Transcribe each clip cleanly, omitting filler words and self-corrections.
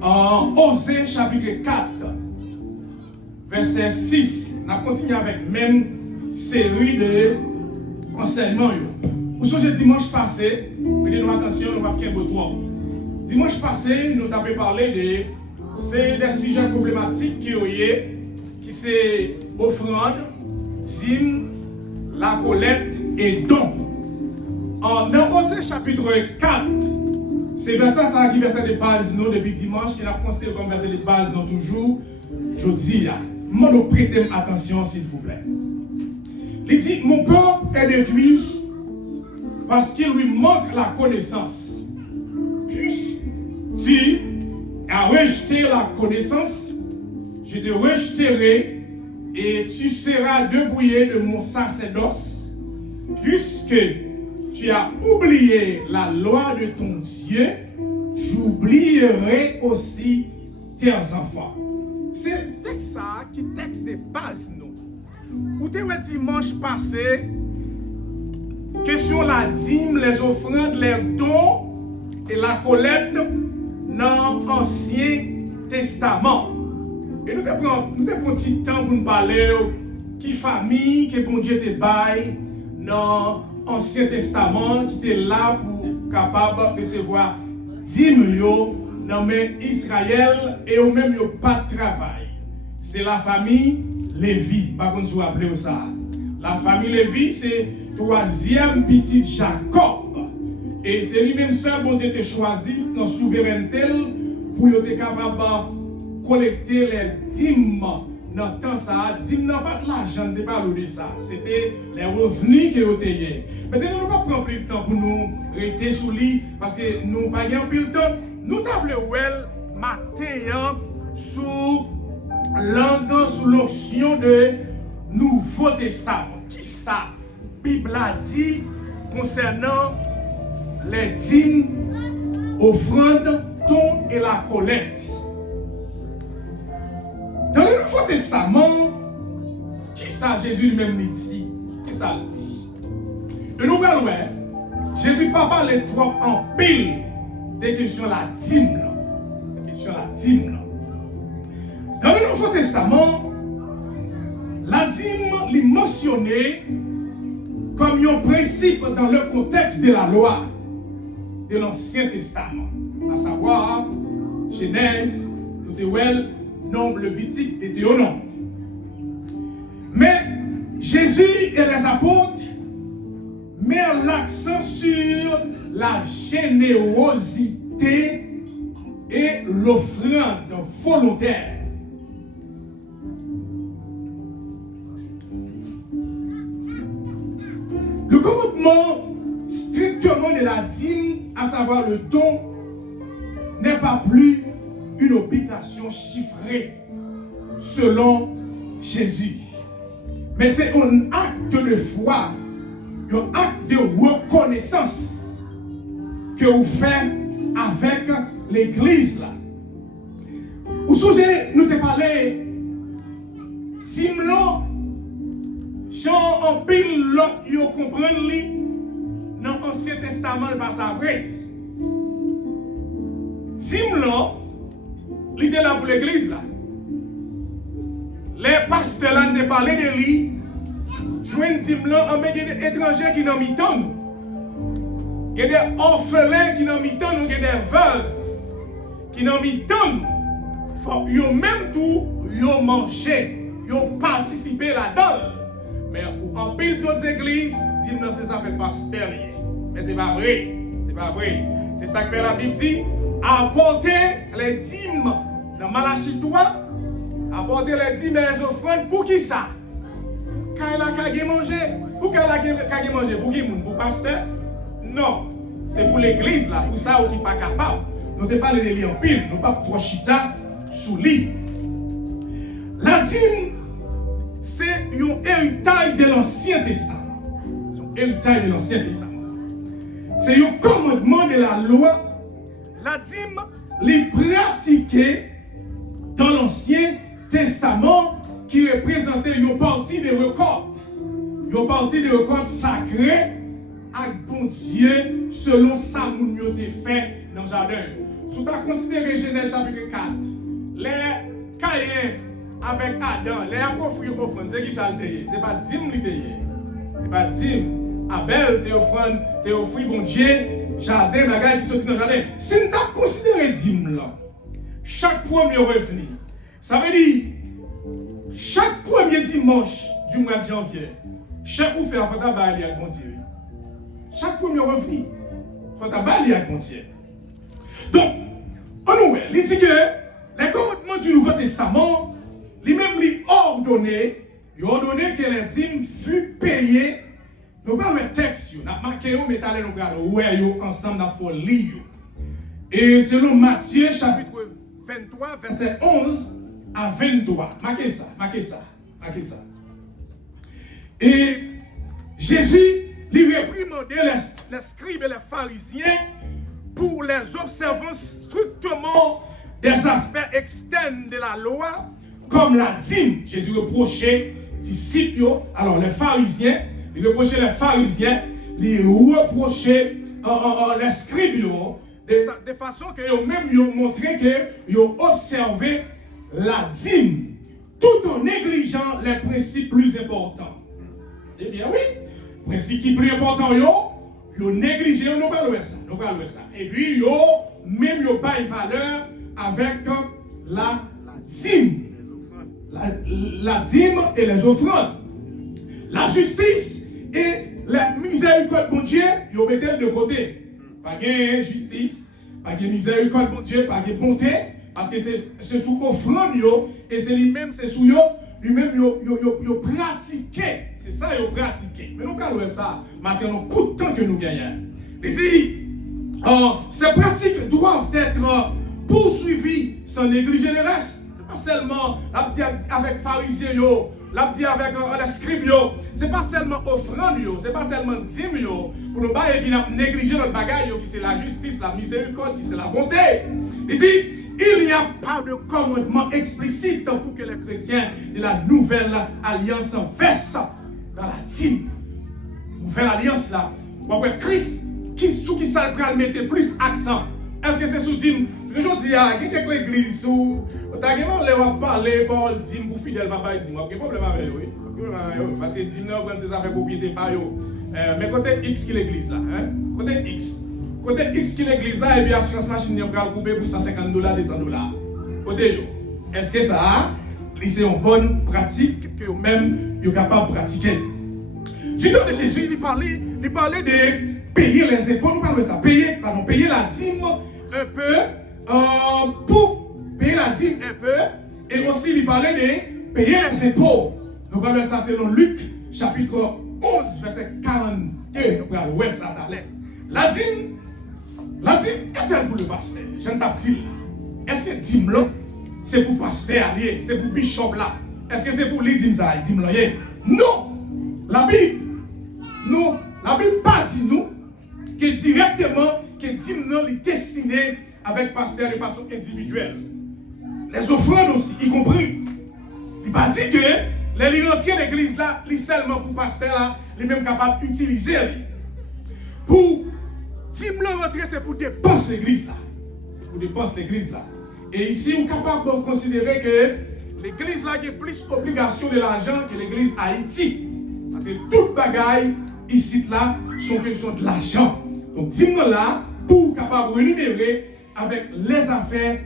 En Osée chapitre 4, verset 6, on a continué avec même série de enseignements. Pour ce dimanche passé, prêtez-nous attention, nous va bien trop. Dimanche passé, nous avons parlé des sujets problématiques qui c'est offrande, dîme, la collecte et don. En Osée chapitre 4, c'est verset ça qui verset de base nous depuis dimanche, et a considéré comme verset de base nous toujours. Je dis là, moi nous prêtez attention s'il vous plaît. Il dit, mon peuple est détruit parce qu'il lui manque la connaissance. Puisque tu as rejeté la connaissance, je te rejeterai et tu seras dépouillé de mon sacerdoce, puisque tu as oublié la loi de ton Dieu, j'oublierai aussi tes enfants. C'est le texte ça qui est texte de base nous. Ou te dimanche passé, question la dîme, les offrandes, les dons et la collecte dans l'Ancien Testament. Et nous prenons un petit temps pour nous parler qui famille que bon Dieu te baille dans l'Ancien Testament qui était là pour capable de recevoir dîme dans Israël et au même pas de travail. C'est la famille Lévi, par contre, vous vous rappelez ça. La famille Lévi, c'est troisième petit Jacob. Et c'est lui-même seul qui a été choisi dans la souveraineté pour être capable de collecter les dîmes dans le temps. Ça, dîmes n'a pas de l'argent, ne parle de ça. C'était les revenus qui ont été. Maintenant, nous ne pouvons pas prendre plus de temps pour nous rester sous lit parce que nous n'avons pas plus de temps. Nous avons matin sous l'onction de Nouveau Testament. Qui ça? La Bible a dit concernant les dîmes, offrandes, dons et la collecte. Dans le Nouveau Testament, qui ça Jésus lui-même dit? Qui ça le dit? De nous voyons, Jésus pas parlé trop en pile des questions la dîme. Des questions la dîme. Dans le Nouveau Testament, la dîme est mentionnée comme un principe dans le contexte de la loi de l'Ancien Testament, à savoir Genèse, Deutéronome, Nombre, Lévitique et Théonome. Mais Jésus et les apôtres mettent l'accent sur la générosité et l'offrande volontaire. Le commandement strictement de la dîme, à savoir le don, n'est pas plus une obligation chiffrée selon Jésus. Mais c'est un acte de foi, un acte de reconnaissance que vous faites avec l'Église. Vous souvenez, nous te parlé, Simon, Jean en pile l'autre, vous comprenez, dans l'Ancien Testament, pas ça vrai. Simon, il était là pour l'Église. Les pasteurs là ne parlé de lui. Joignent Simon en des étrangers qui n'ont mis tant. Il y a des orphelins qui n'ont mis tant, il y a des veuves qui n'ont mis tant. Ils ont même tout, ils ont mangé, ils ont participé là-dedans. Mais en pile d'autres églises, disent non, c'est ça fait pasteur. Mais c'est pas vrai. C'est pas vrai. C'est ça que la Bible dit. Apporter les dîmes dans Malachie 3, apporter les dîmes et les offrandes pour qui ça? Quand il a qu'à manger. Pour qu'il a qu'à manger? Pour qui? Pour pasteur? Non. C'est pour l'église là, pour ça qui n'est pas capable. Nous ne parlons pas de lui en pile, nous ne pas trop chita sous lit. La dîme, c'est un héritage de l'Ancien Testament. C'est un héritage de l'Ancien Testament. C'est un commandement de la loi. La dîme, les pratiquée dans l'Ancien Testament qui représentait une partie des récoltes. Une partie des récoltes sacrées avec bon Dieu selon ça moun yo te fait dans le jardin. Si vous considérez Genèse chapitre 4, les Caïn avec Adam, les offrir offrande, c'est qui ça le paye? C'est pas dîme li paye. C'est pas dîme. Abel te offrande, te offrir bon Dieu, jardin, bagage qui sorti dans le jardin. Si nous avons considéré dîme là, chaque premier revenu, ça veut dire chaque premier dimanche du mois de janvier, chaque ou fait un fata baali avec mon Dieu. Chaque premier revenu, fata baali avec mon Dieu. Donc, on nous il dit que les commandements du Nouveau Testament, lui-même lui ordonné que les dîmes furent payées. Nous parlons de texte, nous avons marqué, nous allons ensemble dans la folie. Et selon Matthieu chapitre 23, verset 11 à 23. Marquez ça. Et Jésus lui réprimandait les scribes et les pharisiens pour les observances strictement des aspects externes de la loi, comme la dîme. Jésus reprochait disciples, alors les pharisiens, il reprochait les pharisiens, il reprochait les scribes, de façon que eux-mêmes montré que ils ont observé la dîme, tout en négligeant les principes plus importants. Eh bien oui, principe qui est plus important, ils ont négligé, nous parlons de ça. Et puis, ils ont même pas de valeur avec la dîme. La dîme et les offrandes. La justice et la miséricorde de Dieu, ils ont mis de côté. Pas de justice, pas de miséricorde de Dieu, pas de bonté, parce que c'est sous offrande, et c'est lui-même, c'est sous lui-même, il pratiqué. C'est ça, il pratiqué. Mais nous, quand nous ça, maintenant, coup de temps que nous gagnons. Il dit, ces pratiques doivent être poursuivies sans négliger les restes. Pas seulement avec pharisiens, l'a dit avec les scribes, c'est pas seulement offrande, c'est pas seulement dîme, pour nous pas négliger notre bagage, qui c'est la justice, la miséricorde, qui c'est la bonté. Il dit, il n'y a pas de commandement explicite pour que les chrétiens de la nouvelle alliance versent dans la dîme. Nouvelle alliance là. Christ, sous qui ça le mettre plus accent? Est-ce que c'est sous dîme? Je dis, il y a quelques églises où, on va parler pour le dîme pour fidèle, papa, il dit, il y a problème avec eux, oui. Parce que dîme, on prend ses affaires propriété par eux. Mais côté X qui l'église là, côté X. Côté X qui l'église là, et bien assurance machine, on va couper pour $150, $200. Côté yo. Est-ce que ça, c'est une bonne pratique que vous-même, vous êtes capable de pratiquer? Du temps de Jésus, il parlait de payer les impôts, nous parlons de ça, payer la dîme un peu, pour payer la dîme un peu, et aussi il parlait de payer les impôts. Nous parlons de ça selon Luc, chapitre 11, verset 42. Nous parlons de ça d'aller. La dîme est-elle pour le pasteur? Je ne t'ai dit là. Est-ce que dîme là, c'est pour pasteur allié, c'est pour bishop là? Est-ce que c'est pour lui dîme ça? Dîme là? Non! La Bible pas dit nous que directement que dîme là est destiné avec pasteur de façon individuelle. Les offrandes aussi, y compris. Il pas dit que les rentrées l'église là, les seulement pour pasteur là, les mêmes capables d'utiliser. Pour dîme là rentrer, c'est pour dépenser l'église là. C'est pour dépenser l'église là. Et ici, on est capable de considérer que l'église là a plus d'obligations de l'argent que l'église Haïti. Parce que toute bagaille ici là sont questions de l'argent. Donc, dîme là, pour capable de rémunérer avec les affaires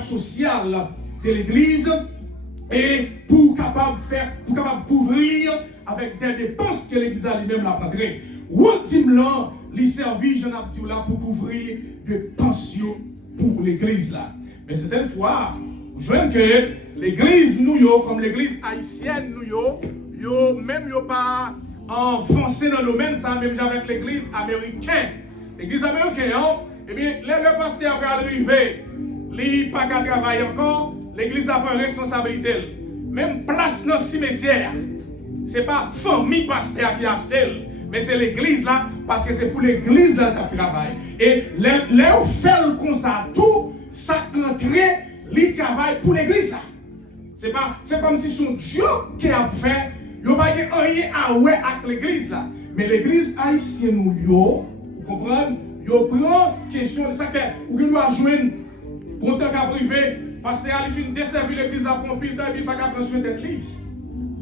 sociales de l'église et pour capable couvrir avec des dépenses que l'église a lui-même la prendrait. Ou dîme là, lui servit, j'en ai dit là, pour couvrir des pensions pour l'église là. Mais certaines fois, je vois que l'église nous, comme l'église haïtienne nous, même pas avancé dans le domaine, ça même avec l'église américaine. L'église américaine, eh bien, le pasteur va arriver, il n'a pas qu'à travailler encore, l'église a une responsabilité. Même place dans le cimetière, ce n'est pas famille pasteur qui a acheté, mais c'est l'église là, parce que c'est pour l'église là qui travaille. Et les fait comme ça, tout ça crée, il travaille pour l'église là. C'est comme si son Dieu qui a fait, il n'y a pas rien à voir avec l'église là. Mais l'église haïtienne, vous comprenez? Vous prenez question de ça que vous devez joindre pour tant qu'à privé, parce qu'il finit de desservir l'église à Pompille, et puis pas qu'à prendre soin de l'église.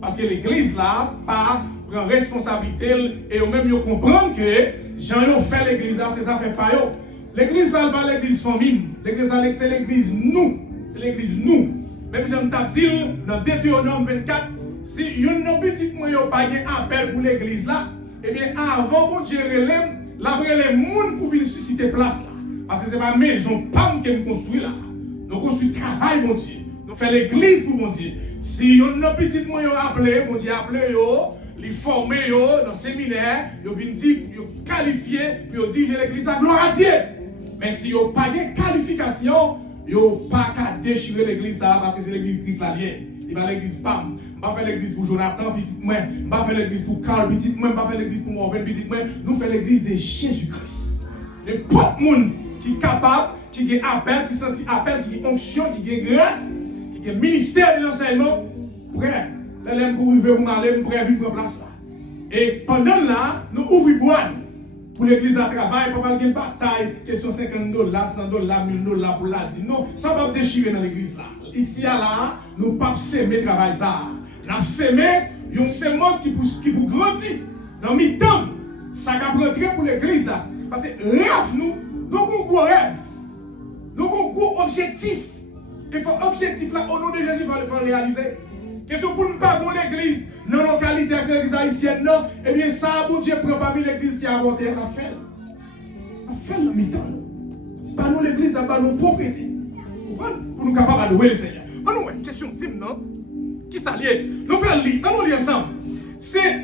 Parce que l'église là, pas prend responsabilité, et vous même vous comprenez que Jean fait l'église là, c'est ça fait pas yo. L'église là, pas l'église famille. L'église là, c'est l'église nous. C'est l'église nous. Même j'en ai dit dans Deutéronome 24, si un petit moyen n'a pas un appel pour l'église là, eh bien avant pour gérer la les gens pour venir susciter place là. Parce que c'est pas maison PAM que nous construisons là. Nous construisons travail, mon Dieu. Nous faisons l'église pour mon Dieu. Si un petit moyen appelé, mon Dieu appelé yo, les former yo dans le séminaire, yo viennent dire, yo qualifier, puis yo diriger l'église à gloire à Dieu. Mais si yo pas de qualification, yo pas qu'à déchirer l'église parce que c'est l'église Christ la vient. Il va l'église PAM. Je ne vais pas faire l'église pour Jonathan, petit moi. Je ne vais pas faire l'église pour Carl, petit moi. Je ne vais pas faire l'église pour Morven, petit moi. Nous faisons l'église de Jésus-Christ. Le peuple monde qui est capable, qui a appel, qui sent appel, qui a onction, qui a grâce, qui a ministère de l'enseignement, prêt. Là, l'aime pour arriver, vous m'allez, vous prêt à vivre en place là. Et pendant là, nous ouvrons boîte pour l'église à travail, pas mal de bataille, question $50, $100, $1000 pour la dire. Non, ça va pas déchirer dans l'église là. Ici à là, nous ne pouvons pas s'aimer travail ça. Nous avons sémé une semence qui pour grandir. Dans le temps, ça va rentrer pour l'église là. Parce que rêve nous avons un gros rêve. Nous avons un gros objectif. Et cet objectif là, au nom de Jésus, il va le réaliser. Question pour ne pas avoir l'église dans la localité, c'est l'église haïtienne, non. Eh bien, ça, bon Dieu, prend parmi l'église qui a avorté la fête. La fête, le mi-temps. Pas nous l'église, pas nos propriétés. Pour nous capables de louer le Seigneur. Nous, question de non? Qui s'allie? Nous allons lire ensemble. C'est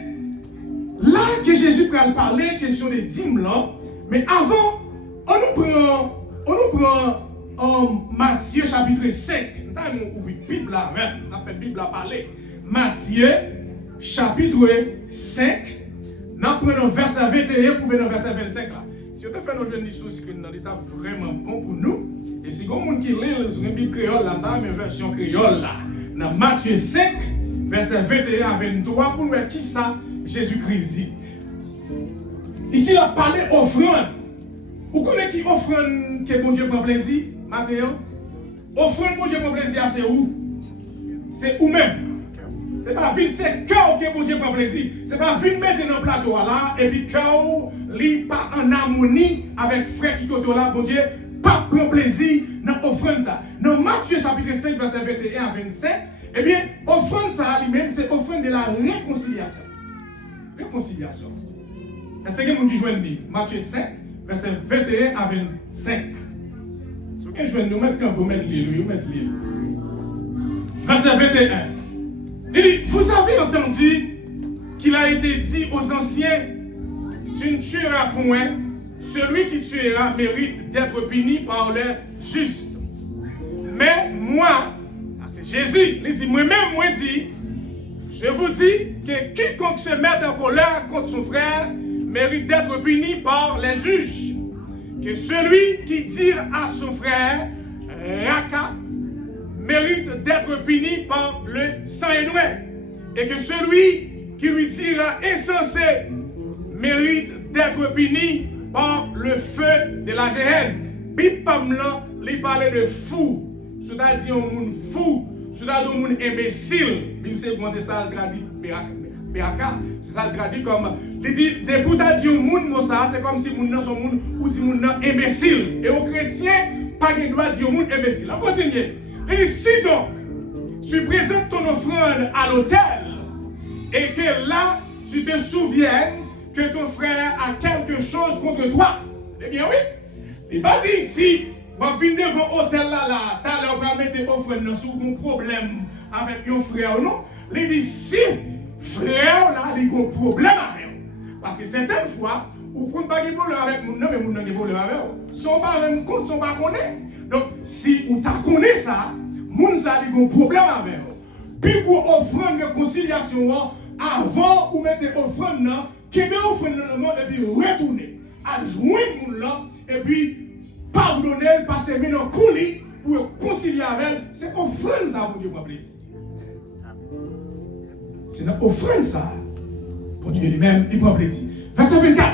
là que Jésus peut parler, question de dîmes là. Mais avant, on nous prend Matthieu chapitre 5. Nous avons ouvert la Bible là, on a fait la Bible à parler. Matthieu chapitre 5. Nous prenons verset 21 pour venir au verset 25 là. Si on te fait nos jeunes sur screen, c'est vraiment bon pour nous. Et si vous avez qui lit la Bible créole là, dans la version créole là, dans Matthieu 5, verset 21 à 23, pour nous voir qui ça Jésus-Christ dit. Ici, il a parlé offrande. Vous connaissez qui offrande que bon Dieu prend plaisir, Matthieu? Offrande bon Dieu prend plaisir, c'est où? C'est où-même. C'est pas vite, c'est cœur que bon Dieu prend plaisir. C'est pas vite mettre dans le plateau là, et puis cœur, lui, pas en harmonie avec frère qui côté là, bon Dieu. Pas prendre plaisir dans l'offrande ça. Dans Matthieu chapitre 5, verset 21 à 27, eh bien, offrande ça lui-même, c'est offrande de la réconciliation. Réconciliation. Est-ce que vous qui joignez Matthieu 5, verset 21 à 25. Si vous joignez, nous mettons pour mettre l'île, verset 21. Il dit, vous avez entendu qu'il a été dit aux anciens, tu ne tueras point. Celui qui tuera mérite d'être puni par le juste. Mais moi, c'est Jésus, il dit, moi-même, moi dit, je vous dis que quiconque se met en colère contre son frère mérite d'être puni par les juges. Que celui qui tire à son frère, Raka, mérite d'être puni par le sang-énoué. Et que celui qui lui tire insensé mérite d'être puni par le feu de la géhenne. Bipam là, il parlait de fou. C'est-à-dire un monde fou. C'est-à-dire un monde imbécile. Bim c'est comment c'est ça le traduit Béaka. C'est ça le traduit comme. Il dit, des bouts à dire un monde ça, c'est comme si le monde son monde ou dit monde imbécile. Et aux chrétiens, pas de droit dire un monde imbécile. On continue. Il dit, si donc, tu présentes ton offrande à l'autel et que là, tu te souviens que ton frère a quelque chose contre toi. Eh bien oui. Il va dire ici, va venir devant l'hôtel là, t'as l'air de mettre offrande sur un problème avec ton frère ou non. Il dit si frère là, il a un problème avec vous. Parce que certaines fois, vous ne pouvez pas avoir un problème avec mon nom, mais vous n'avez pas de problème avec vous. Son pas un compte, son pas connaît. Donc si vous connaissez ça, moun ça a un problème avec vous. Puis vous offrande de conciliation avant vous mettez offrande là. Qui veut offrir dans le monde et puis retourner à joindre le monde et puis pardonner, passer maintenant coulis pour concilier avec elle. C'est offrande ça pour Dieu pour plaisir. C'est une offrande ça pour Dieu lui-même, il prend plaisir. Verset 24.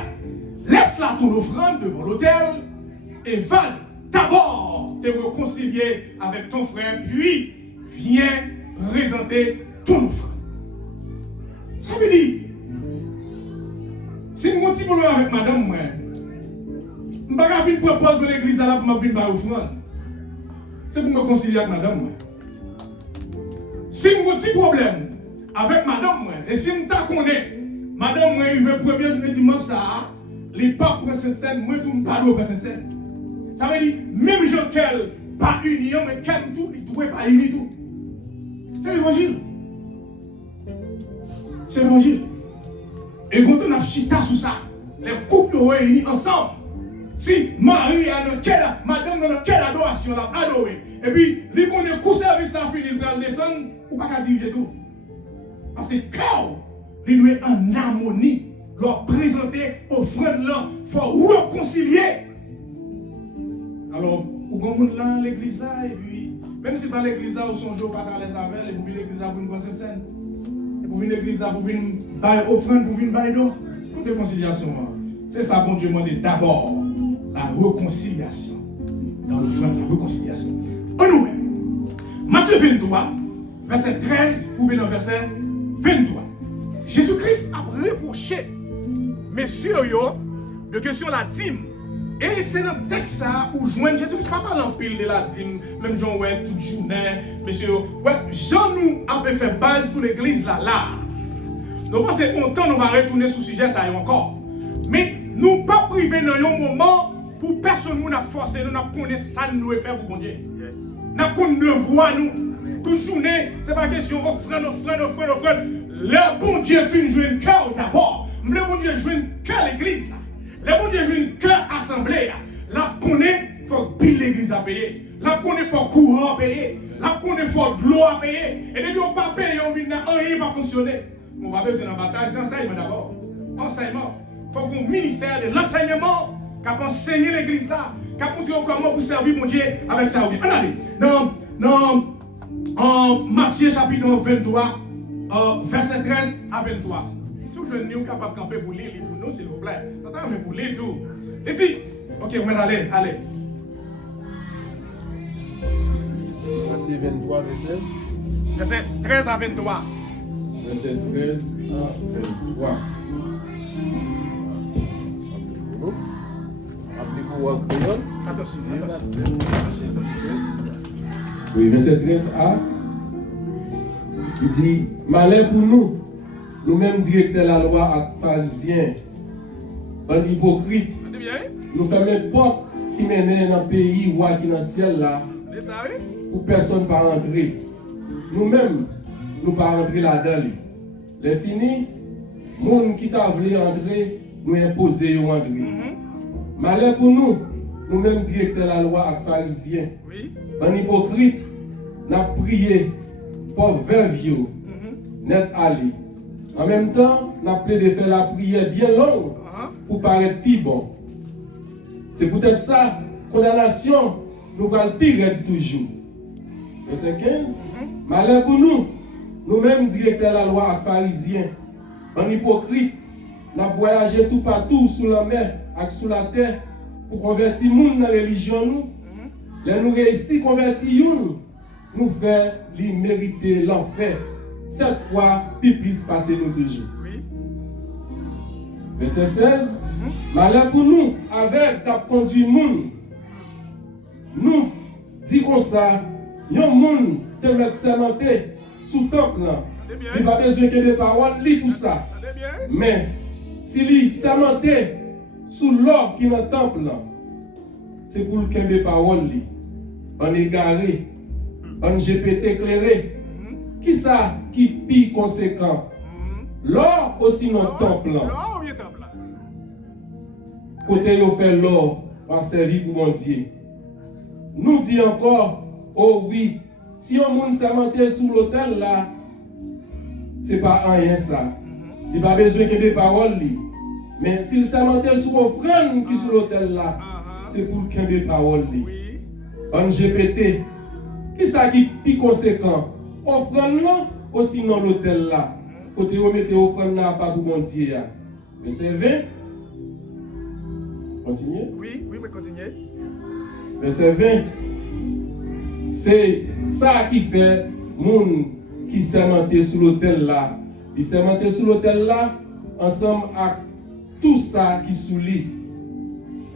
Laisse là ton offrande devant l'autel et va d'abord te réconcilier avec ton frère, puis viens présenter ton offrande. Ça veut dire, si je suis un petit problème avec madame, moi, je ne vais pas venir proposer de l'église là pour me venir offrande. C'est pour me concilier avec madame, moi. Si je suis un petit problème avec madame, moi, et si je connais, madame, moi, il veut premier jour dimanche, ça, les papes pour Sainte-Seine, moi, tout le monde pour Sainte-Seine. Ça veut dire, même gens qu'elle, pas union, mais qu'elle tout, il ne doit pas unir tout. C'est l'évangile. C'est l'évangile. Et quand on a chita sur ça, les couples sont réunis ensemble. Si Marie a dans quelle, madame dans quelle adoration l'a adoré, et puis, les qu'on est coup service la fini, il va descendre, ou pas qu'à diriger tout. Parce que quand il doit en harmonie, leur présenter offrande là, il faut réconcilier. Alors, pour qu'on ait là l'église là, et puis, même si pas l'église là, ou son jour, pas dans les avelles, et pour venir l'église là pour une grosse scène, et pour venir l'église là pour venir bailler offrande, pour venir bailler d'eau, toute réconciliation. C'est ça, bon Dieu demande d'abord la réconciliation. Dans l'offrande, la réconciliation. En nous-mêmes, Matthieu 23, verset 13, pour venir dans verset 23. Jésus-Christ a reproché messieurs de question la dîme. Et c'est dans le texte ça où joindre Jésus-Christ pas parler en pile de la dîme, même Jean ouais toute journée, messieurs, ouais, Jean nous a fait base pour l'église là. Donc c'est content nous va retourner sur le sujet ça encore. Mais nous pas priver dans un moment pour personne nous n'a forcé, nous n'a connaît ça nous faire pour bon Dieu. N'a connaît devoir nous. Toute journée, c'est pas question offrande. Le bon Dieu fait jouer un cœur d'abord. Le bon Dieu joue un cœur l'église. Le bon Dieu joue un cœur assemblée. La connaît, il faut que l'église à payer. La connaît, il faut courant à payer. La connaît, il faut de l'eau à payer. Et depuis on pas payer, on vient rien va fonctionner. On va besoin d'une bataille, c'est enseignement d'abord. Enseignement. Il faut qu'un ministère de l'enseignement qui a enseigné l'église là, qui a montré comment pour servir mon Dieu avec ça. Regardez, dans Matthieu chapitre 23, verset 13 à 23. Si vous êtes capable de camper pour lire pour nous, s'il vous plaît. Attends, mais pour lire tout. Et si, ok, on va aller. Matthieu 23, verset 13 à 23. Verset 13 à 23. Appelez-vous en créole. Attention. Oui, verset 13 à. Il dit, malheur pour nous, nous-mêmes directeurs de la loi et pharisiens, en hypocrite, nous fermons porte qui mène dans le pays ou qui dans le ciel là, pour personne pas rentrer. Nous-mêmes, nous pas rentrer là-dedans. Les finis, les gens qui t'a voulu entrer, nous imposer ou entrer. Malheur pour nous, nous-mêmes directeurs de la loi et pharisiens, en hypocrite, nous avons prié pour veuve net aller. En même temps, nous avons plaidé de faire la prière bien longue pour paraître plus bon. C'est peut-être ça, condamnation, nous allons pire toujours. Verset 15. Malheur pour nous, nous-mêmes directeurs de la loi et pharisiens, en hypocrite, nous avons voyagé tout partout sous la mer et sous la terre pour convertir les gens dans la religion. Nous réussissons à convertir nous faire lui mériter l'enfer. Cette fois, plus passer nous toujours. Verset 16. Malheur pour nous, avec ta conduit monde. Nous, dit comme ça, il y a un monde qui met cementé sous le temple. Il n'a pas besoin que des paroles pour ça. Mais, s'il est cementé sous l'or qui est dans le temple, c'est pour qu'il y ait des paroles. On est égaré, on GPT éclairé. Qui ça qui pire conséquent? L'or aussi dans le temple. Côté yo fait l'or par servir pour mon Dieu. Nous dit encore, oh oui, si on monde s'amenté sous l'autel là, c'est pas rien ça. Il n'a pas besoin que des paroles. Mais s'il s'amenté sous offrande qui sur l'autel là, c'est pour qu'il y ait des paroles. On GPT. Qui ça qui pire conséquent? Offrande là, aussi dans l'hôtel là. Côté où mettez offrande là, pas pour mon Dieu. Verset 20. Continuez. Oui, mais continuez. Verset 20. C'est ça qui fait moun qui s'est monté sur l'autel là. Il s'est monté sur l'autel là ensemble avec tout ça qui sous lui.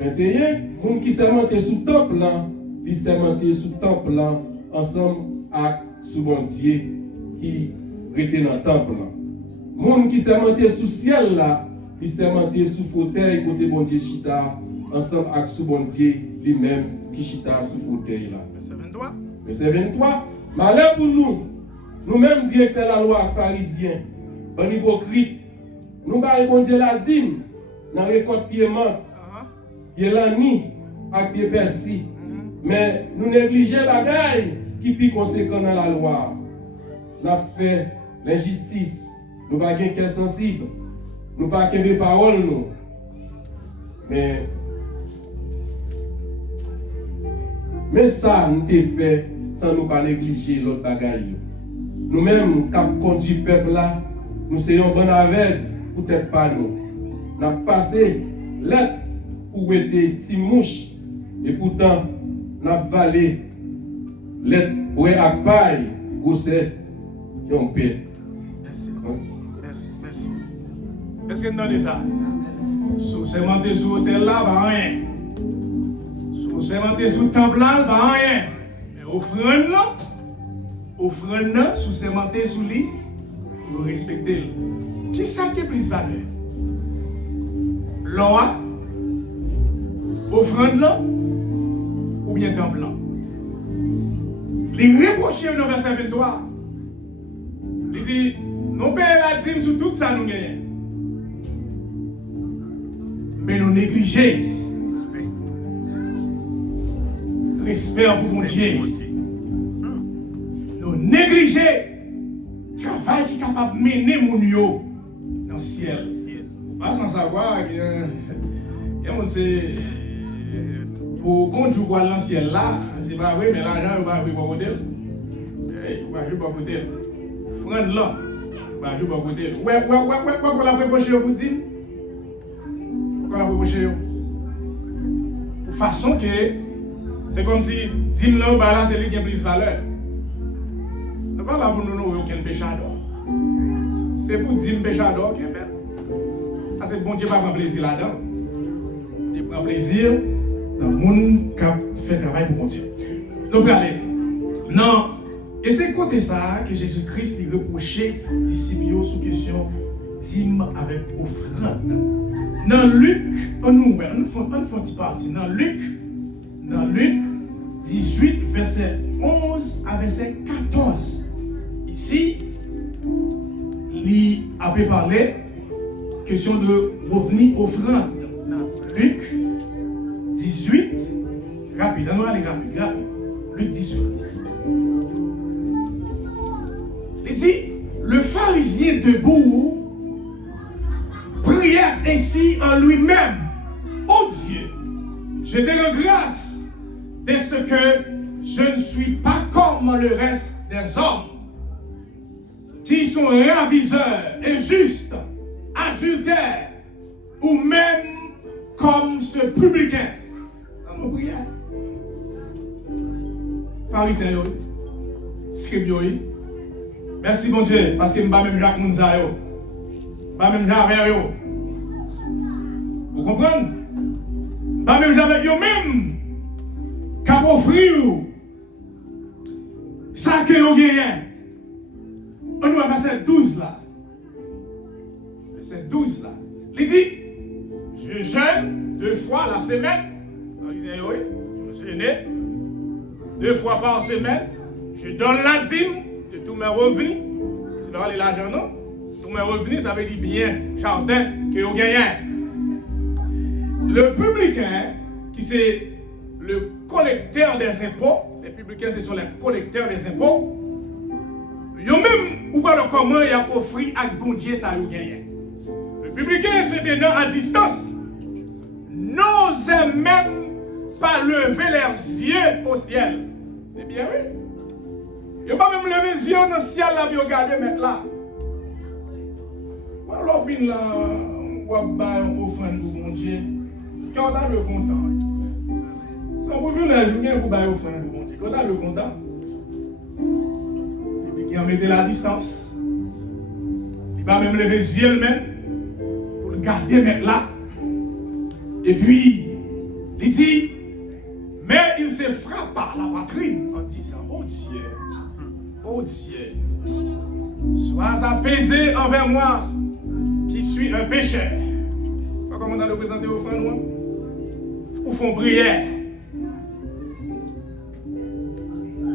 21. Moun qui s'est monté sous le temple là. Il s'est monté sous le temple là ensemble avec sous bon Dieu qui était dans le temple là. Moun qui s'est monté sous le ciel là. Il s'est monté sous le fauteuil côté bon Dieu chita ensemble avec sous bon Dieu lui-même qui chita sous le fauteuil là. Verset 23. Verset 23. Malheur pour nous, nous-mêmes directeurs de la loi pharisiens, bon hypocrite, nous baillons bon Dieu la dîme dans la récolte paiement, pied l'année avec pied persil. Mais nous négligeons la bagaille qui est conséquent dans la loi. Nous avons fait l'injustice, nous n'avons pas de sensible, nous n'avons pas de paroles. Mais ça, nous avons fait sans nous pas négliger l'autre bagaille. Nous-mêmes, qui avons conduit le peuple là, nous sommes bon avec, peut-être pas nous. Nous avons passé lettre pour être petits mouches, et pourtant, nous avons valé lettre pour être à paille, pour c'est un paix. Merci. Est-ce que nous avons ça? Si vous monté sur l'hôtel là, pas rien. Si vous monté sur le temple là, pas rien. Offrande là, sous sémenté sous lit, vous respectez. Qui ça qui est plus valeur? Loi, offrande là, ou bien temple là? Les reprocher dans le verset 23. Il dit, nous payons la dîme sur tout ça nous gagnons. Mais nous négligeons. Respect pour mon Dieu. Nous négliger le travail qui est capable de mener mon yo dans le ciel. Pas sans savoir que pour conduire dans le ciel là, c'est pas vrai, mais l'argent va arriver pour côté. Il va arriver pour côté. Frère là, il va arriver pour côté. Pourquoi la prépocher pour dire? Pourquoi la prépocher? De façon que c'est comme si 10 000 là, c'est lui qui a plus de valeur. Ce n'est pas là pour nous aucun péchador. C'est pour 10 000 péchadors qui est belle. Parce que bon Dieu va prendre plaisir là-dedans. Dieu prend plaisir dans le monde qui a fait travail pour bon Dieu. Donc, allez. Non. Et c'est côté ça que Jésus-Christ lui reprochait disciples sous question dîme avec offrande. Dans Luc, on fait une petite partie. Dans Luc 18, verset 11 à verset 14. Ici, il a parlé question de revenir offrande. Luc 18, rapide. Luc 18. Il dit, le pharisien debout priait ainsi en lui-même. Oh Dieu, je te rends grâce de ce que je ne suis pas comme le reste des hommes qui sont ravisseurs, injustes, adultères ou même comme ce publicain. Dans nos prières. Pharisien, scribe, merci bon Dieu, parce que je ne suis pas même Jacques Mounza, pas même Jacques. Vous comprenez? Pas même avec eux-mêmes, qui ont offert ça que vous gagnez. On doit verset 12 là. Verset 12 là. Il dit, je jeûne 2 fois la semaine. Je jeûne 2 fois par semaine. Je donne la dîme de tous mes revenus. C'est pas l'argent, non? Tous mes revenus, ça veut dire bien jardin que vous gagnez. Le publicain, qui c'est le collecteur des impôts, les publicains, ce sont les collecteurs des impôts, eux-mêmes, ou pas comment ils ont offert à bon Dieu ça vous gagne. Le publicain se tenant à distance, n'osait même pas lever leurs yeux au ciel. C'est bien oui. Ils n'ont pas même levé les yeux dans le ciel là, puis regarder maintenant là. Alors, vient là, ou pas une offrande pour mon Dieu, quand on a le content. Si on peut venir la pour pas offrande pour mon Dieu, quand on a le content. Et puis, on mettait la distance. Il va même lever les yeux même pour le garder mettre là. Et puis, il dit, mais il se frappe par la poitrine en disant, oh Dieu, sois apaisé envers moi, qui suis un pécheur. Comment on a le présenté au frère nous? Ou font prière.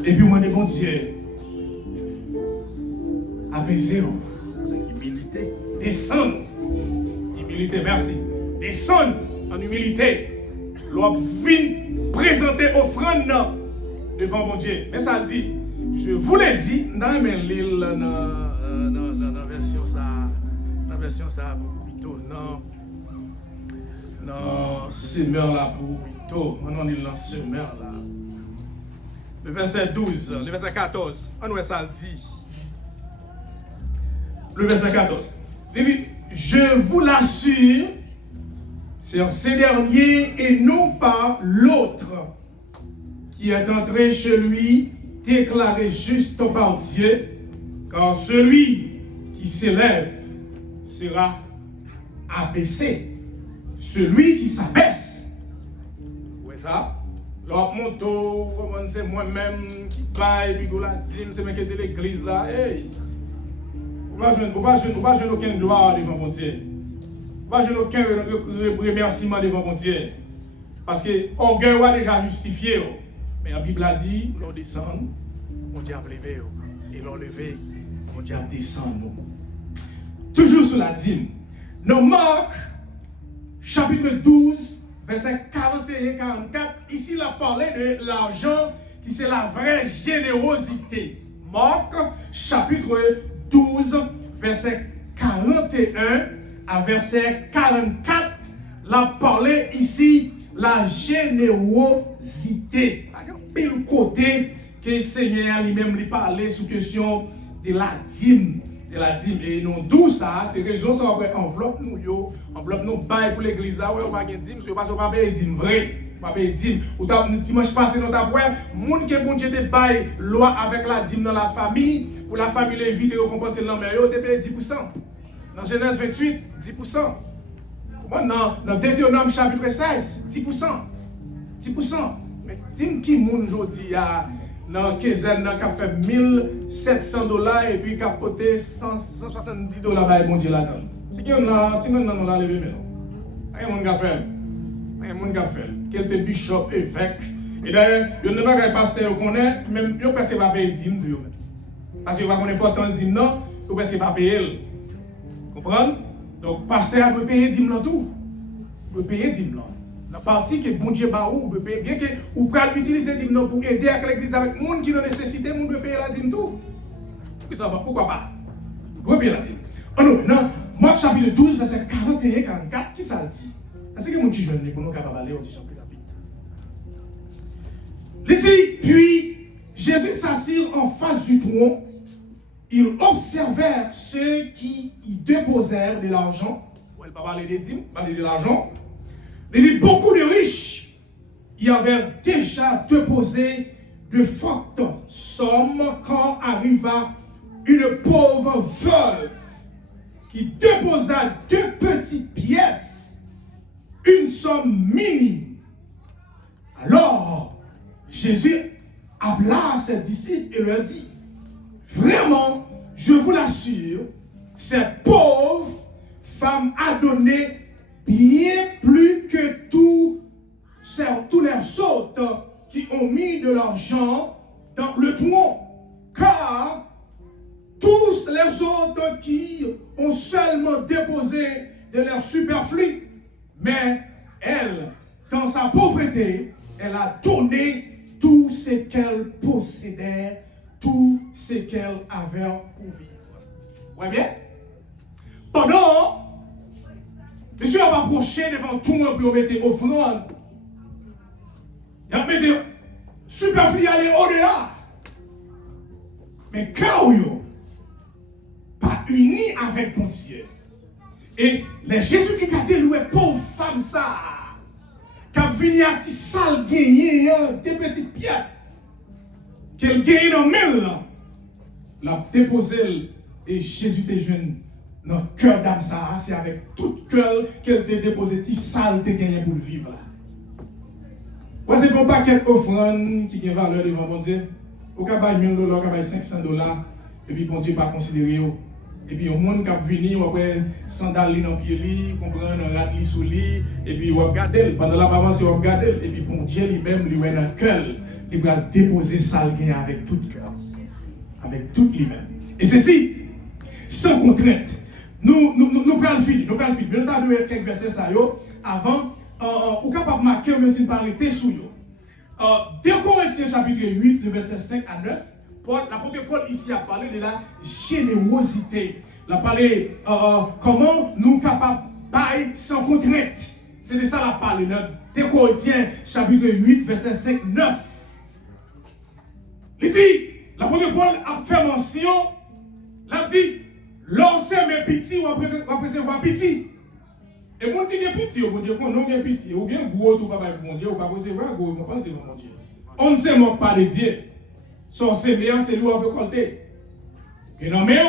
Et puis, moi, bon Dieu, apaisez-vous. Avec humilité. Descendre. Humilité, merci. Descendre en humilité. L'on vient présenter offrande devant mon Dieu. Mais ça dit, je vous l'ai dit, dans l'île, dans la version ça, plutôt, non, semeur là, plutôt, on est dans semeur là. Le verset 12, le verset 14, on voit ça dit. Le verset 14. Il dit, je vous l'assure, c'est ces derniers et non pas l'autre qui est entré chez lui, déclaré juste par Dieu, car celui qui s'élève sera abaissé. Celui qui s'abaisse. Où est ça? L'autre monto, c'est moi-même qui paye, puis la dîme, c'est moi qui est de l'église là. Hey! Vous ne pas jouer aucune gloire devant mon Dieu. Vous ne pas jouer aucun remerciement devant mon Dieu. Parce que l'orgueil est déjà justifié. Mais la Bible a dit, l'on descend, mon Dieu a levé. Et l'on levé, mon Dieu a descend. Toujours sur la dîme. Dans Marc, chapitre 12, verset 41-44, ici il a parlé de l'argent qui c'est la vraie générosité. Marc, chapitre 12, verset 41 à verset 44, il a parlé ici la générosité. Pile côté que le Seigneur lui-même lui parlait sous question de la dîme. Et nous d'où ça, c'est raison ça va enveloppe nous bail pour l'église là, on va gagner dîme, parce qu'on va payer dîme vrai, pas payer dîme. Ou dimanche passé nous t'a voir monde qui bon Dieu te bail loi avec la dîme dans la famille, pour la famille lévite récompenser l'homme yo te payer 10%. Dans Genèse 28, 10%. Dans Deutéronome chapitre 16, 10%. 10%. Mais dîme qui moun jodi a dans quinzaine qui a fait $1,700 et puis qui a porté $170 par bon Dieu là-dedans. Si on a levé maintenant. Il y a un monde qui a fait. Il y a un monde qui a fait. Quelques bishop, évêque. Et d'ailleurs, il y a un pasteur qui connaît, même il ne peut pas payer 10 000. Parce qu'il va connaître l'importance de 10 000, il ne peut pas payer. Vous comprenez? Donc, pasteur peut payer 10 000 tout. Il peut payer 10 000. La partie que bon Dieu va ou peut payer, ou peut utiliser 10 000 pour aider avec l'église avec les gens qui ont nécessité, les gens doivent payer la dîme tout. Pourquoi pas? Vous pouvez payer la dîme. Alors, non, Marc chapitre 12, verset 41-44, qui ça dit? Est-ce que mon petit jeune, pour nous capables d'aller au petit champ plus rapide? Ici, puis Jésus s'assire en face du trône. Ils observèrent ceux qui y déposèrent de l'argent. On ne va pas parler des dîmes, on va parler de l'argent. Il dit beaucoup de riches y avaient déjà déposé de fortes sommes quand arriva une pauvre veuve qui déposa 2 petites pièces, une somme minime. Alors, Jésus appela ses disciples et leur dit, vraiment, je vous l'assure, cette pauvre femme a donné bien plus que tous les autres qui ont mis de l'argent dans le trône. Car tous les autres qui ont seulement déposé de leur superflu, mais elle, dans sa pauvreté, elle a donné tout ce qu'elle possédait, tout ce qu'elle avait pour vivre. Vous voyez bien? Pendant Monsieur a approché devant tout le monde pour mettre offrande. Il a mis superflu aller au-delà. Mais quand vous pas uni avec mon Dieu, Et les Jésus qui a déloué pauvre femme ça, qui a venu à ti sale gagné des petites pièces, qu'elle gagne dans main là, l'a déposé et Jésus te jeune dans le cœur d'âme ça, c'est avec tout cœur qu'elle te déposé ti sale te gagné pour vivre là. Ouais, c'est bon pas quelques offrandes qui ont valeur devant bon Dieu. Au cas $1 000, au cas $500, et puis bon Dieu pas considéré. Et puis au monde qui a venu, on a sandales dans pied li, comprendre un rat li sous li, et puis on regarder pendant la avance on regarder et puis bon Dieu lui-même lui met dans cœur, il va déposer ça avec tout cœur, avec tout lui-même. Et ceci sans contrainte. Nous prenons fini, nous prenons fini. Nous avons quelques versets ça avant. Ou capable de marquer même si pas arrêter sous yo. 2 Corinthiens chapitre 8, le verset 5 à 9, l'apôtre Paul ici a parlé de la générosité. Il a parlé comment nous sommes capables de bailler sans contrainte. C'est de ça qu'il a parlé dans 2 Corinthiens chapitre 8, verset 5, 9. Il dit, l'apôtre Paul a fait mention, il a dit, lorsque mes petits ou recevoir petit. Et mon qui est petit, on dit qu'on non est petit, ou bien gros tout papa pour mon Dieu, ou pas recevoir gros, on pense devant mon Dieu. On ne se moque pas de Dieu. Son séméant, c'est lui on peut compter. Et non mais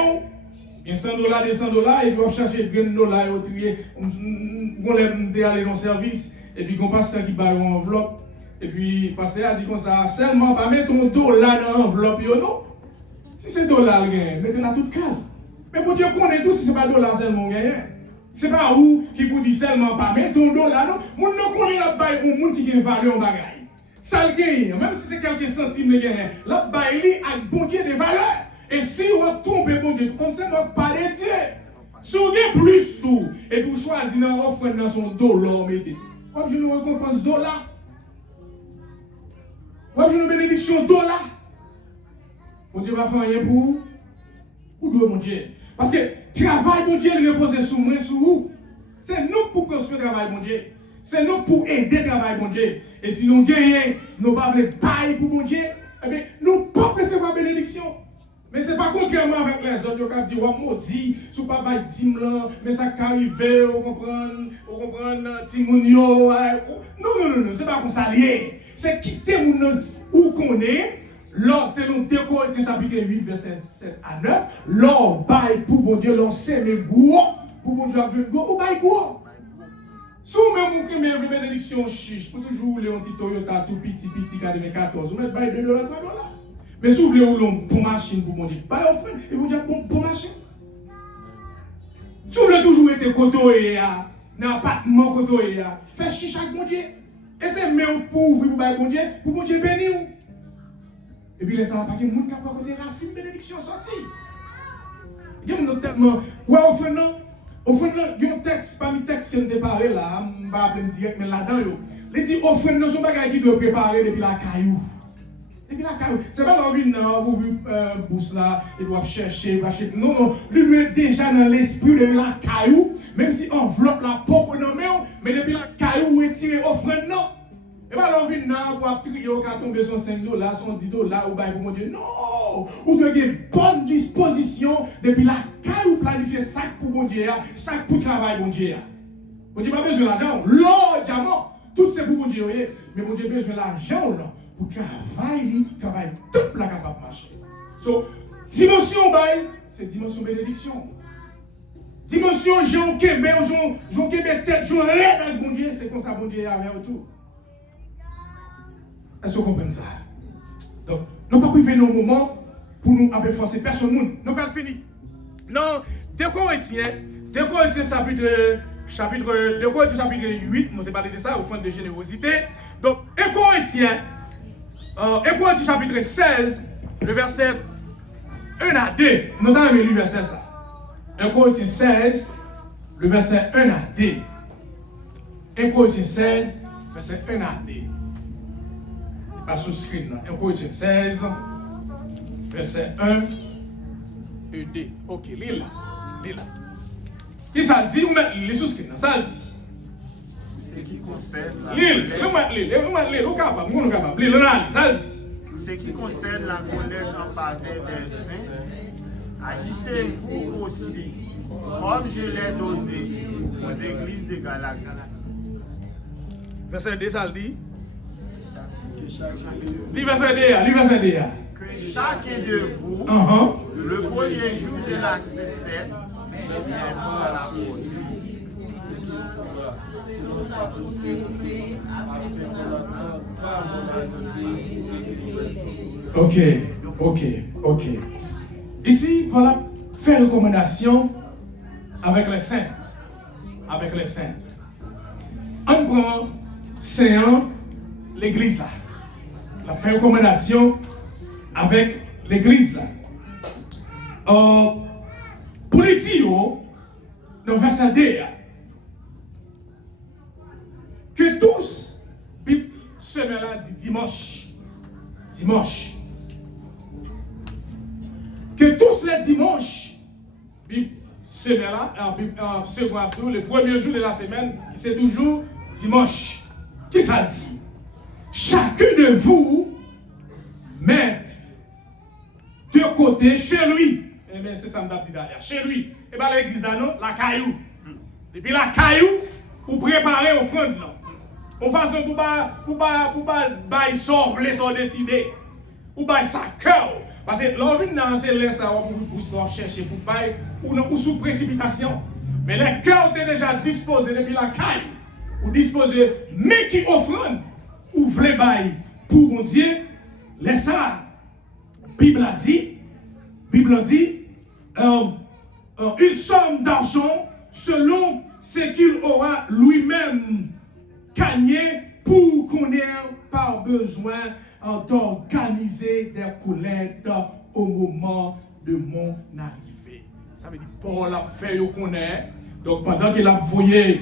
il y a $100, $200, et puis on chercher $1 au trier, on l'aime aller dans le service, et puis on passe qui bat une enveloppe, et puis le pasteur a dit comme ça, seulement pas mettre ton $1 dans l'enveloppe, non? Si c'est $, mettez-la toute calme. Mais pour Dieu connaît tout si ce n'est pas $, seulement gagné. Ce n'est pas où qui vous dit seulement pas, mais ton $, non, mon ne connaît la baille au monde qui a une valeur en bagaille. Ça le gagne, même si c'est quelques centimes le gagne, la baille a bon Dieu de valeur. Et si vous trompez bon Dieu, on ne se moque pas de Dieu. Si vous avez plus tout, et vous choisissez une offrande dans son $, mettez. Vous avez une récompense $. Vous avez une bénédiction $. Bon Dieu va faire rien pour vous. Ou doit mon Dieu. Parce que travail, mon Dieu, il repose sur moi, sur vous. C'est nous pour construire le travail, mon Dieu. C'est nous pour aider le travail, mon Dieu. Et si nous gagnons, nous ne pas payer pour mon Dieu, eh bien, nous ne pouvons pas recevoir bénédiction. Mais ce n'est pas contrairement avec les autres qui disent, maudit, si vous ne pas 10 000, mais ça arrive, vous comprenez, Timounio. Non, ce n'est pas comme ça lié. C'est quitter mon où qu'on est. Lors, selon 2 Corinthiens chapitre 8, verset 7 à 9, lors, bail pour mon Dieu, l'on sait mes goûts, pour mon Dieu, avec go, ou bail goût. Si vous même vous avez une bénédiction chiche, pour toujours les petits Toyota tout petit, 94, vous mettez bail $2, $3. Mais si vous voulez une bonne machine pour mon Dieu, bail offrande, et vous dites bonne machine. Si vous voulez toujours être côtoyé, dans l'appartement côtoyé, faites chiche avec mon Dieu. Et c'est même pour vous bail mon Dieu bénir. Et puis, laissez-moi pas que le monde qui a pas côté racine bénédiction sortie. Il y a tellement. Ouais, offrande, il y a un texte, parmi les textes qui ont été parlé là, je ne vais pas appeler direct, mais là-dedans, il dit offrande, ce sont des bagages qui doivent préparer depuis la caillou. Depuis la caillou. C'est pas l'envie, non, vous voulez bourse là, il doit chercher, acheter. Non, lui est déjà dans l'esprit de la caillou, même si enveloppe la pauvre dans main, mais depuis la caillou, vous retirez offrande, non. Et pas l'envie de pour trier au carton de son $5, son $10, ou bail pour mon Dieu. Non! Ou de une bonne disposition depuis la caille ou planifier ça pour mon Dieu, ça pour travail mon Dieu. Mon Dieu pas besoin d'argent, l'or, diamant, tout c'est pour mon Dieu. Mais mon Dieu a besoin d'argent pour travailler toute la capable de marcher. So, dimension bail, c'est dimension bénédiction. Dimension jonqué, mais jonqué, mais tête, jonqué avec mon Dieu, c'est comme ça mon Dieu a rien autour. Est-ce que vous comprenez ça? Donc, nous ne pouvons pas venir au moment pour nous forcer personne. Nous n'avons pas fini. Non, 2 Corinthiens chapitre 8, nous avons parlé de ça au fond de générosité. Donc, 1 Corinthiens chapitre 16, le verset 1 à 2. Nous avons lu le verset ça. 1 Corinthiens 16, le verset 1 à 2. 1 Corinthiens 16, verset 1 à 2. Pas sous screen. 1 Corinthiens 16, verset 1 et 2. Ok, lis là. Et ça dit, vous mettez les sous screen. Ça dit. Ce qui concerne la Ce qui concerne la colère en faveur des saints, agissez-vous aussi comme je l'ai donné aux églises de Galatie. Verset 2, ça le dit. Dis verset 2. Que chacun de vous, le premier jour de la fête, vienne à la cause. Ok. Ici, voilà, faire recommandation avec les saints. On prend séant l'église là. La fait recommandation avec l'église là. Pour les dire, dans le verset 2, que tous, semaine là dit dimanche. Que tous les dimanches, semaine là, le premier jour de la semaine, c'est toujours dimanche. Qui ça dit? Chacun de vous mette de côté chez lui. Eh bien, c'est ça que je dis chez lui. Et bien, l'église, non, la caillou. Depuis la caillou, pour préparer l'offrande. On façon pour pas sauve les sont décidés. Ou pas ça cœur. Parce que l'envie dans ces laisses pour chercher pour pas ou sous précipitation. Mais les cœurs étaient déjà disposés depuis la caillou. Ou disposés, mais qui offrande. Ou voulez bail pour mon Dieu, laisse ça. Bible a dit, une somme d'argent selon ce qu'il aura lui-même gagné pour qu'on ait pas besoin d'organiser des collectes au moment de mon arrivée. Ça veut dire Paul a fait qu'on est. Donc pendant qu'il a voyé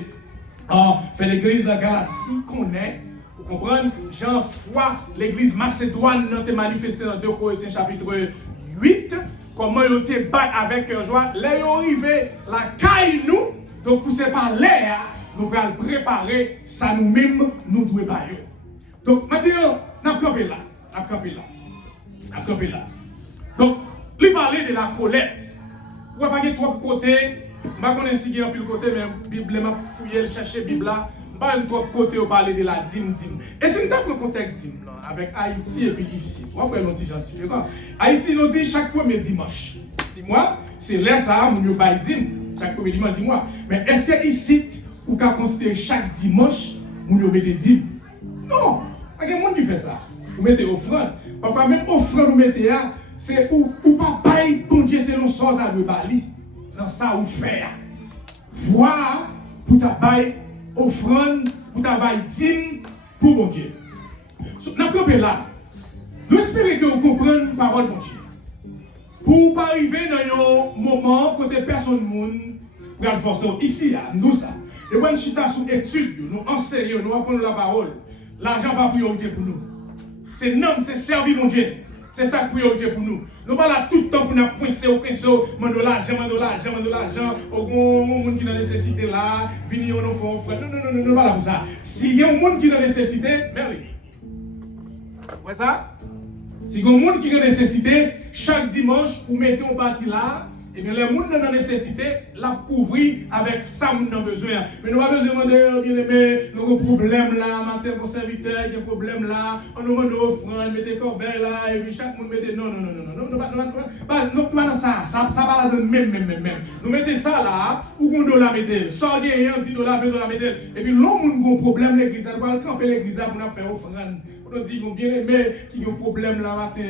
fait l'église à Galatie qu'on est. Vous comprenez? Jean foi l'église Macédoine n'a été manifestée dans 2 Corinthiens chapitre 8. Comment ils ont été battus avec joie. Là, ils sont arrivés, la caille nous. Donc, pour ce pas l'air, nous allons préparer ça nous-mêmes, nous devons bailler. Donc, maintenant, nous avons campé là. Donc, lui parler de la collecte. Vous ne pouvez pas 3 côtés. Je ne sais pas si il y a un pile côté, mais la Bible m'a fouillé, chercher la Bible là. Pas un côté où parler de la dîme. Et si nous avons le contexte dîme là, avec Haïti et puis ici, on va prendre un petit genre différent. Haïti nous dit chaque premier dimanche. Dis-moi, c'est là ça, nous avons dîme. Chaque premier dimanche, dis-moi. Mais est-ce que ici, vous pouvez considérer chaque dimanche, nous avons dîme? Non, il y a des gens qui font ça. Vous mettez offrande. Parfois, même offrande, vous mettez là, c'est pour pas bailler, bon Dieu, c'est le soldat de Bali. Dans ça, vous faites. Voir pour ta bailler. Offrande pour travailler digne pour mon Dieu. Nous là. Nous espérons que vous compreniez la parole de mon Dieu. Pour pas arriver dans un moment côté personne monde pour forcer ici nous ça. Et quand nous chita sous étude, nous enseignons, nous apprenons la parole. L'argent pas priorité pour nous. C'est non, c'est servir mon Dieu. C'est ça la priorité pour nous. Nous pas là tout le temps pour nous pointer au pinceau, mando l'argent, au monde qui a nécessité là, venir on fait offre. Non, pas là pour ça. Si y a un monde qui a nécessité, merveilleux. Ouais ça? Si y a un monde qui a nécessité, chaque dimanche, vous mettez un parti là, et bien les gens qui ont nécessité, la couvrir avec ça nous avons besoin. Mais nous avons besoin de bien aimé, nous avons un problème là, matin pour serviteur, il y a un problème là, on nous demande offrande, mettez corbeille là, et puis chaque monde mettez non, pas dans ça va là de même. Nous mettez ça là, ou qu'on doit la mettre, sans rien, $10, $20 mettre, et puis l'homme qui a un problème l'église, elle va camper l'église pour nous faire offrande. On dit qu'on bien aimé, qui a un problème là matin,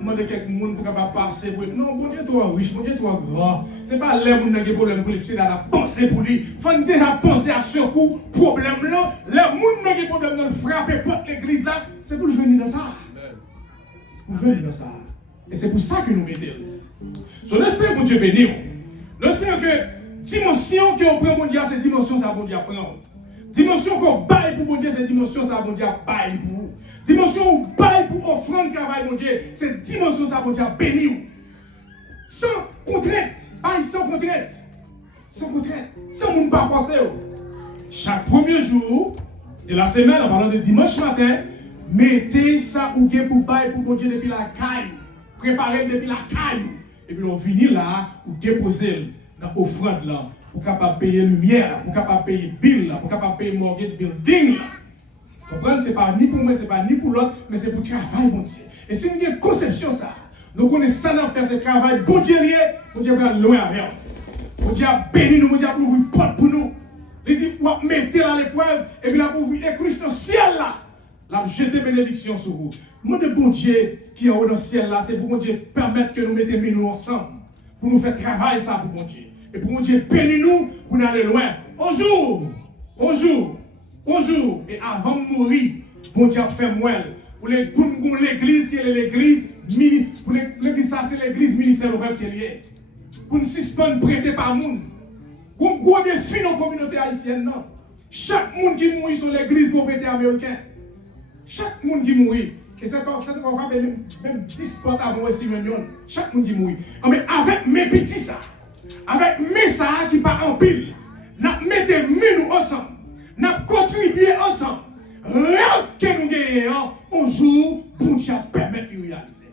on demande quelqu'un pour capable passer. Non, bon Dieu toi riche, bon Dieu toi grand. C'est pas les gens qui ont des problèmes pour lui, c'est la penser pour lui. Il faut déjà penser à ce coup, problème là. Les gens qui ont des problèmes de frapper porte l'église là, c'est pour venir dans ça. Pour venir dans ça. Et c'est pour ça que nous mettons. So, j'espère que Dieu bénit. J'espère que dimension que on prend mon Dieu, c'est dimension ça bon Dieu prend. Dimension qu'on baille pour mon Dieu, c'est dimension ça bon Dieu baille pour vous. Dimension où baille pour offrande travail mon Dieu, c'est dimension ça bon Dieu béni. Sans contrainte, baille sans contrainte. Sans monde pas forcer. Chaque premier jour de la semaine, en parlant de dimanche matin, mettez ça ou bien pour bailler pour mon Dieu depuis la caille. Préparez depuis la caille. Et puis on finit là, ou déposer dans l'offrande là, pour capable payer lumière, pour capable payer bill là, pour capable payer mortgage building là. Comprendre, c'est pas ni pour moi, c'est pas ni pour l'autre, mais c'est pour le travail, mon Dieu. Et si nous avons une conception ça, nous connaissons ça dans faire ce travail, bon Dieu, bon Dieu va loin avec nous. Bon Dieu a béni nous, bon Dieu a ouvert une porte pour nous. Il dit, on va mettre à l'épreuve, et puis la ouvrir écrit dans le ciel là. La jeter bénédiction sur vous. Moi, de bon Dieu qui est dans le ciel là, c'est pour bon Dieu permettre que nous mettions nous ensemble, pour nous faire travailler ça pour bon Dieu. Et pour bon Dieu bénir nous, pour nous aller loin. Bonjour, bonjour. Bonjour, et avant de mourir, bon Dieu a fait moelle. Pour l'église qui est l'église, pour l'église, ça c'est l'église ministérielle qui est liée. Pour nous suspendre, prêter par le monde. Pour un gros défi dans la communauté haïtienne, non. Chaque monde qui mourit sur l'église propriété américaine. Chaque monde qui mourit. Et ça va faire même 10 portes avant aussi, chaque monde qui mourit. Mais avec mes petits ça, avec mes ça qui part en pile, nous mettons nous ensemble. Nous contribuons ensemble. Rêve que nous gagnons un jour pour nous permettre de réaliser.